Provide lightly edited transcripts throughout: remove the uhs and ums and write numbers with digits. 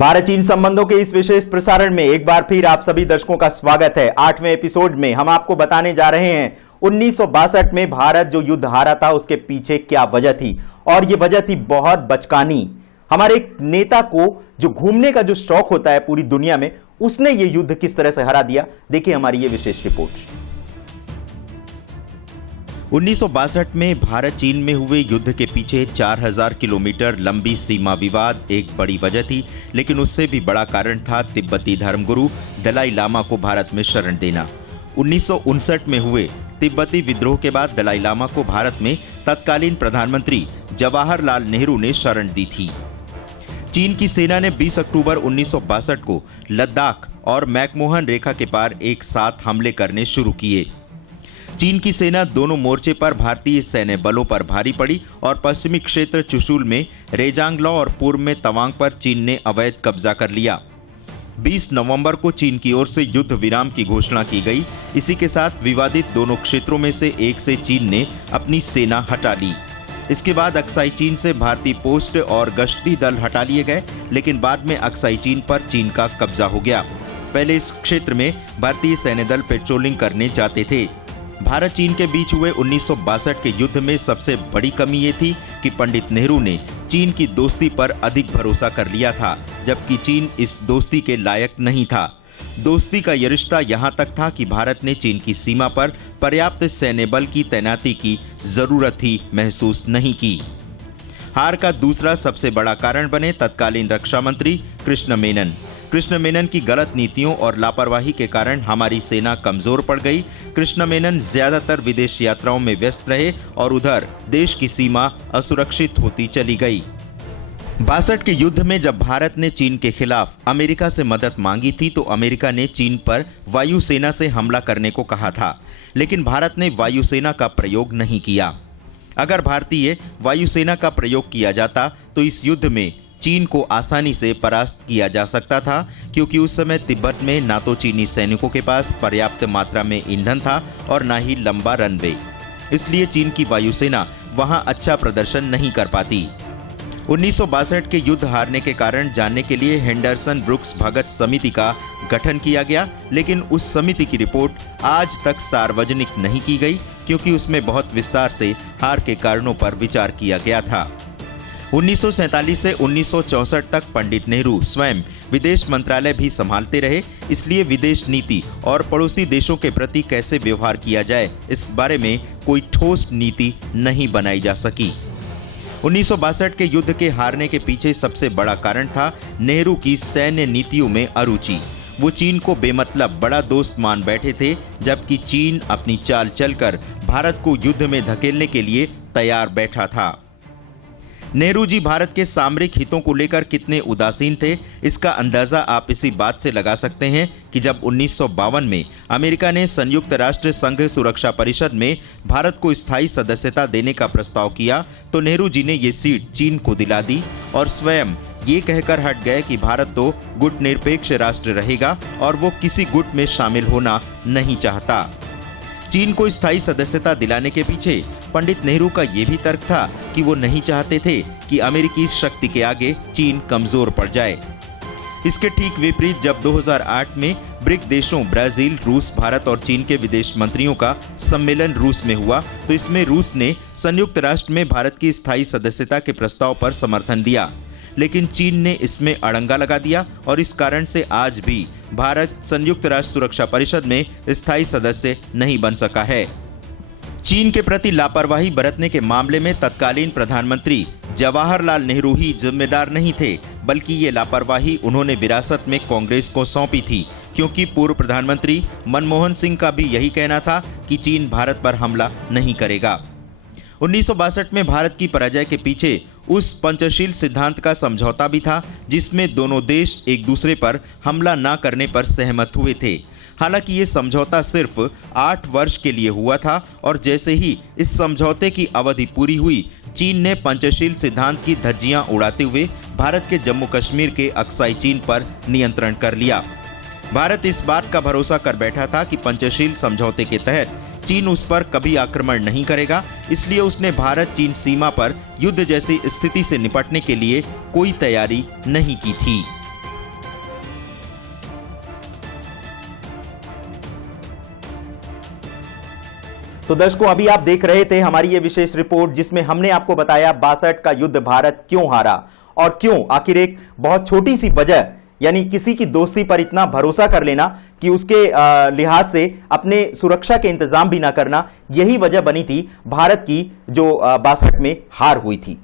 भारत चीन संबंधों के इस विशेष प्रसारण में एक बार फिर आप सभी दर्शकों का स्वागत है। 8वें एपिसोड में हम आपको बताने जा रहे हैं 1962 में भारत जो युद्ध हारा था उसके पीछे क्या वजह थी, और यह वजह थी बहुत बचकानी। हमारे एक नेता को जो घूमने का जो शौक होता है पूरी दुनिया में, उसने यह युद्ध किस तरह से हरा दिया। देखिए हमारी यह विशेष रिपोर्ट। 1962 में भारत चीन में हुए युद्ध के पीछे 4000 किलोमीटर लंबी सीमा विवाद एक बड़ी वजह थी, लेकिन उससे भी बड़ा कारण था तिब्बती धर्मगुरु दलाई लामा को भारत में शरण देना। 1959 में हुए तिब्बती विद्रोह के बाद दलाई लामा को भारत में तत्कालीन प्रधानमंत्री जवाहरलाल नेहरू ने शरण दी थी। चीन की सेना ने 20 अक्टूबर 1962 को लद्दाख और मैकमोहन रेखा के पार एक साथ हमले करने शुरू किए। चीन की सेना दोनों मोर्चे पर भारतीय सैन्य बलों पर भारी पड़ी और पश्चिमी क्षेत्र चुशुल में रेजांगलॉ और पूर्व में तवांग पर चीन ने अवैध कब्जा कर लिया। 20 नवंबर को चीन की ओर से युद्ध विराम की घोषणा की गई। इसी के साथ विवादित दोनों क्षेत्रों में से एक से चीन ने अपनी सेना हटा ली। इसके बाद अक्साई चीन से भारतीय पोस्ट और गश्ती दल हटा लिए गए, लेकिन बाद में अक्साई चीन पर चीन का कब्जा हो गया। पहले इस क्षेत्र में भारतीय सैन्य दल पेट्रोलिंग करने जाते थे। भारत चीन के बीच हुए 1962 के युद्ध में सबसे बड़ी कमी ये थी कि पंडित नेहरू ने चीन की दोस्ती पर अधिक भरोसा कर लिया था, जबकि चीन इस दोस्ती के लायक नहीं था। दोस्ती का यह रिश्ता यहाँ तक था कि भारत ने चीन की सीमा पर पर्याप्त सैन्य बल की तैनाती की जरूरत ही महसूस नहीं की। हार का दूसरा सबसे बड़ा कारण बने तत्कालीन रक्षा मंत्री कृष्ण मेनन। कृष्ण मेनन की गलत नीतियों और लापरवाही के कारण हमारी सेना कमजोर पड़ गई। कृष्ण मेनन ज्यादातर विदेश यात्राओं में व्यस्त रहे और उधर देश की सीमा असुरक्षित होती चली गई। 62 के युद्ध में जब भारत ने चीन के खिलाफ अमेरिका से मदद मांगी थी तो अमेरिका ने चीन पर वायुसेना से हमला करने को कहा था, लेकिन भारत ने वायुसेना का प्रयोग नहीं किया। अगर भारतीय वायुसेना का प्रयोग किया जाता तो इस युद्ध में चीन को आसानी से परास्त किया जा सकता था, क्योंकि उस समय तिब्बत में ना तो चीनी सैनिकों के पास पर्याप्त मात्रा में ईंधन था और ना ही लंबा रनवे। इसलिए चीन की वायुसेना वहां अच्छा प्रदर्शन नहीं कर पाती। 1962 के युद्ध हारने के कारण जानने के लिए हेंडरसन ब्रुक्स भगत समिति का गठन किया गया, लेकिन उस समिति की रिपोर्ट आज तक सार्वजनिक नहीं की गई, क्योंकि उसमें बहुत विस्तार से हार के कारणों पर विचार किया गया था। 1947 से 1964 तक पंडित नेहरू स्वयं विदेश मंत्रालय भी संभालते रहे, इसलिए विदेश नीति और पड़ोसी देशों के प्रति कैसे व्यवहार किया जाए इस बारे में कोई ठोस नीति नहीं बनाई जा सकी। 1962 के युद्ध के हारने के पीछे सबसे बड़ा कारण था नेहरू की सैन्य नीतियों में अरुचि। वो चीन को बेमतलब बड़ा दोस्त मान बैठे थे, जबकि चीन अपनी चाल चलकर भारत को युद्ध में धकेलने के लिए तैयार बैठा था। नेहरू जी भारत के सामरिक हितों को लेकर कितने उदासीन थे, इसका अंदाजा आप इसी बात से लगा सकते हैं कि जब 1952 में अमेरिका ने संयुक्त राष्ट्र संघ सुरक्षा परिषद में भारत को स्थायी सदस्यता देने का प्रस्ताव किया तो नेहरू जी ने ये सीट चीन को दिला दी और स्वयं ये कहकर हट गए कि भारत तो गुटनिरपेक्ष राष्ट्र रहेगा और वो किसी गुट में शामिल होना नहीं चाहता। चीन को स्थायी सदस्यता दिलाने के पीछे पंडित नेहरू का यह भी तर्क था कि वो नहीं चाहते थे कि अमेरिकी शक्ति के आगे चीन कमजोर पड़ जाए। इसके ठीक विपरीत जब 2008 में ब्रिक देशों ब्राजील, रूस, भारत और चीन के विदेश मंत्रियों का सम्मेलन रूस में हुआ तो इसमें रूस ने संयुक्त राष्ट्र में भारत की स्थायी सदस्यता के प्रस्ताव पर समर्थन दिया, लेकिन चीन ने इसमें अड़ंगा लगा दिया और इस कारण से आज भी भारत संयुक्त राष्ट्र सुरक्षा परिषद में स्थायी सदस्य नहीं बन सका है। चीन के प्रति लापरवाही बरतने के मामले में तत्कालीन प्रधानमंत्री जवाहरलाल नेहरू ही जिम्मेदार नहीं थे, बल्कि ये लापरवाही उन्होंने विरासत में कांग्रेस को सौंपी थी, क्योंकि पूर्व प्रधानमंत्री मनमोहन सिंह का भी यही कहना था कि चीन भारत पर हमला नहीं करेगा। 1962 में भारत की पराजय के पीछे उस पंचशील सिद्धांत का समझौता भी था, जिसमें दोनों देश एक दूसरे पर हमला न करने पर सहमत हुए थे। हालांकि ये समझौता सिर्फ 8 वर्ष के लिए हुआ था और जैसे ही इस समझौते की अवधि पूरी हुई, चीन ने पंचशील सिद्धांत की धज्जियां उड़ाते हुए भारत के जम्मू कश्मीर के अक्साई चीन पर नियंत्रण कर लिया। भारत इस बात का भरोसा कर बैठा था कि पंचशील समझौते के तहत चीन उस पर कभी आक्रमण नहीं करेगा, इसलिए उसने भारत चीन सीमा पर युद्ध जैसी स्थिति से निपटने के लिए कोई तैयारी नहीं की थी। तो दर्शकों, अभी आप देख रहे थे हमारी ये विशेष रिपोर्ट जिसमें हमने आपको बताया 62 का युद्ध भारत क्यों हारा और क्यों आखिर एक बहुत छोटी सी वजह, यानी किसी की दोस्ती पर इतना भरोसा कर लेना कि उसके लिहाज से अपने सुरक्षा के इंतजाम भी ना करना, यही वजह बनी थी भारत की जो 62 में हार हुई थी।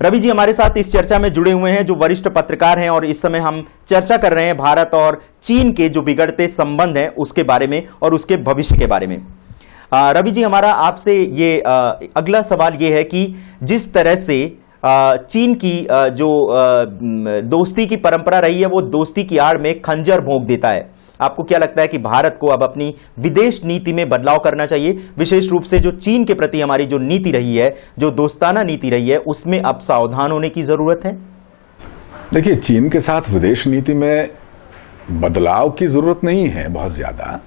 रवि जी हमारे साथ इस चर्चा में जुड़े हुए हैं, जो वरिष्ठ पत्रकार हैं, और इस समय हम चर्चा कर रहे हैं भारत और चीन के जो बिगड़ते संबंध हैं उसके बारे में और उसके भविष्य के बारे में। रवि जी, हमारा आपसे ये अगला सवाल ये है कि जिस तरह से चीन की जो दोस्ती की परंपरा रही है, वो दोस्ती की आड़ में खंजर भोंक देता है। आपको क्या लगता है कि भारत को अब अपनी विदेश नीति में बदलाव करना चाहिए, विशेष रूप से जो चीन के प्रति हमारी जो नीति रही है, जो दोस्ताना नीति रही है, उसमें अब सावधान होने की जरूरत है? देखिए, चीन के साथ विदेश नीति में बदलाव की जरूरत नहीं है बहुत ज्यादा।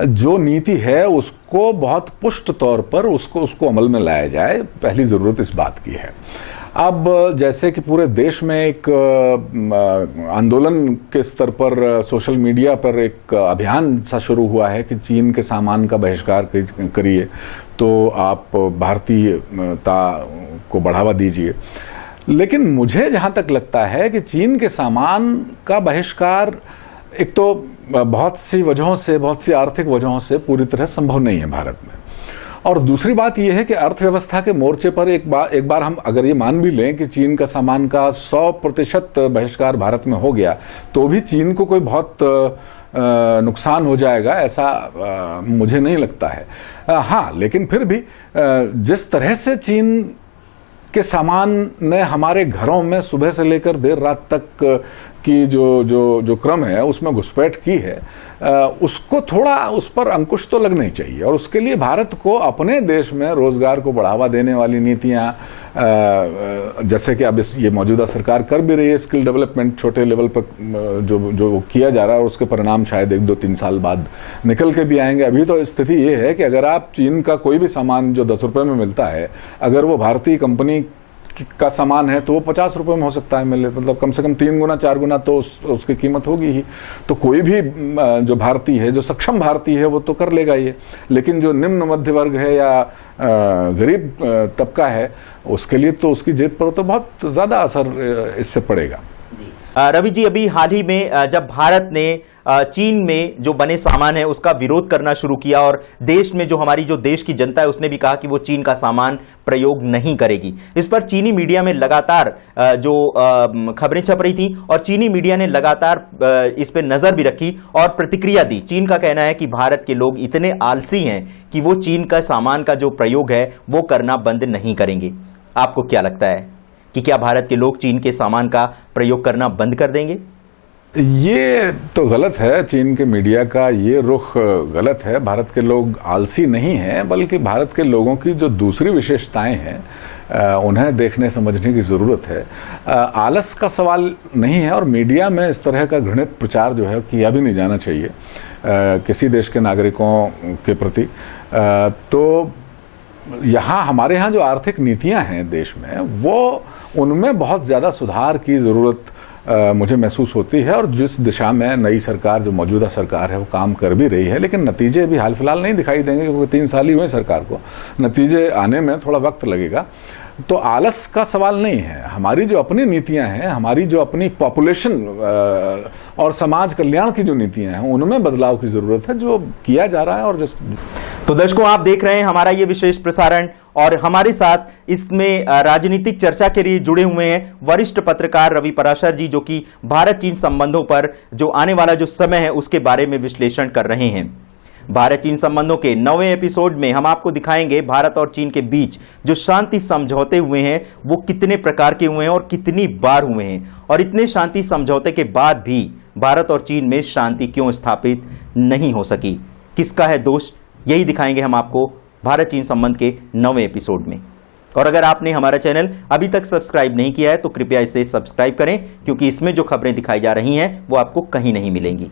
जो नीति है उसको बहुत पुष्ट तौर पर उसको अमल में लाया जाए, पहली जरूरत इस बात की है। अब जैसे कि पूरे देश में एक आंदोलन के स्तर पर सोशल मीडिया पर एक अभियान सा शुरू हुआ है कि चीन के सामान का बहिष्कार करिए तो आप भारतीयता को बढ़ावा दीजिए। लेकिन मुझे जहाँ तक लगता है कि चीन के सामान का बहिष्कार एक तो बहुत सी वजहों से, बहुत सी आर्थिक वजहों से पूरी तरह संभव नहीं है भारत में, और दूसरी बात यह है कि अर्थव्यवस्था के मोर्चे पर एक बार हम अगर ये मान भी लें कि चीन का सामान का 100% बहिष्कार भारत में हो गया तो भी चीन को कोई बहुत नुकसान हो जाएगा, ऐसा मुझे नहीं लगता है। हाँ, लेकिन फिर भी जिस तरह से चीन के सामान ने हमारे घरों में सुबह से लेकर देर रात तक की जो क्रम है उसमें घुसपैठ की है, उसको थोड़ा उस पर अंकुश तो लगना ही चाहिए। और उसके लिए भारत को अपने देश में रोजगार को बढ़ावा देने वाली नीतियां, जैसे कि अब ये मौजूदा सरकार कर भी रही है, स्किल डेवलपमेंट छोटे लेवल पर जो किया जा रहा है, और उसके परिणाम शायद 1-2-3 साल बाद निकल के भी आएंगे। अभी तो स्थिति ये है कि अगर आप चीन का कोई भी सामान जो 10 रुपये में मिलता है, अगर वो भारतीय कंपनी का सामान है तो वो 50 रुपये में हो सकता है मिले, मतलब कम से कम 3 गुना 4 गुना तो उसकी कीमत होगी ही। तो कोई भी जो भारतीय है, जो सक्षम भारतीय है, वो तो कर लेगा ये। लेकिन जो निम्न मध्य वर्ग है या गरीब तबका है, उसके लिए तो उसकी जेब पर तो बहुत ज़्यादा असर इससे पड़ेगा। रवि जी, अभी हाल ही में जब भारत ने चीन में जो बने सामान है उसका विरोध करना शुरू किया, और देश में जो हमारी जो देश की जनता है उसने भी कहा कि वो चीन का सामान प्रयोग नहीं करेगी, इस पर चीनी मीडिया में लगातार जो खबरें छप रही थी और चीनी मीडिया ने लगातार इस पर नजर भी रखी और प्रतिक्रिया दी। चीन का कहना है कि भारत के लोग इतने आलसी हैं कि वो चीन का सामान का जो प्रयोग है वो करना बंद नहीं करेंगे। आपको क्या लगता है कि क्या भारत के लोग चीन के सामान का प्रयोग करना बंद कर देंगे? ये तो गलत है, चीन के मीडिया का ये रुख गलत है। भारत के लोग आलसी नहीं हैं, बल्कि भारत के लोगों की जो दूसरी विशेषताएं हैं उन्हें देखने समझने की ज़रूरत है। आलस का सवाल नहीं है, और मीडिया में इस तरह का घृणित प्रचार जो है किया भी नहीं जाना चाहिए किसी देश के नागरिकों के प्रति। तो यहाँ हमारे यहाँ जो आर्थिक नीतियाँ हैं देश में, वो उनमें बहुत ज़्यादा सुधार की ज़रूरत मुझे महसूस होती है, और जिस दिशा में नई सरकार, जो मौजूदा सरकार है, वो काम कर भी रही है। लेकिन नतीजे भी हाल फिलहाल नहीं दिखाई देंगे, क्योंकि 3 साल ही हुए सरकार को, नतीजे आने में थोड़ा वक्त लगेगा। तो आलस का सवाल नहीं है। हमारी जो अपनी नीतियां हैं, हमारी जो अपनी पॉपुलेशन और समाज कल्याण की जो नीतियां हैं, उनमें बदलाव की ज़रूरत है, जो किया जा रहा है। और जिस तो दर्शकों, आप देख रहे हैं हमारा ये विशेष प्रसारण, और हमारे साथ इसमें राजनीतिक चर्चा के लिए जुड़े हुए हैं वरिष्ठ पत्रकार रवि पराशर जी, जो कि भारत चीन संबंधों पर जो आने वाला जो समय है उसके बारे में विश्लेषण कर रहे हैं। भारत चीन संबंधों के 9वें एपिसोड में हम आपको दिखाएंगे भारत और चीन के बीच जो शांति समझौते हुए हैं वो कितने प्रकार के हुए हैं और कितनी बार हुए हैं, और इतने शांति समझौते के बाद भी भारत और चीन में शांति क्यों स्थापित नहीं हो सकी, किसका है दोष, यही दिखाएंगे हम आपको भारत चीन संबंध के 9वें एपिसोड में। और अगर आपने हमारा चैनल अभी तक सब्सक्राइब नहीं किया है तो कृपया इसे सब्सक्राइब करें, क्योंकि इसमें जो खबरें दिखाई जा रही हैं वो आपको कहीं नहीं मिलेंगी।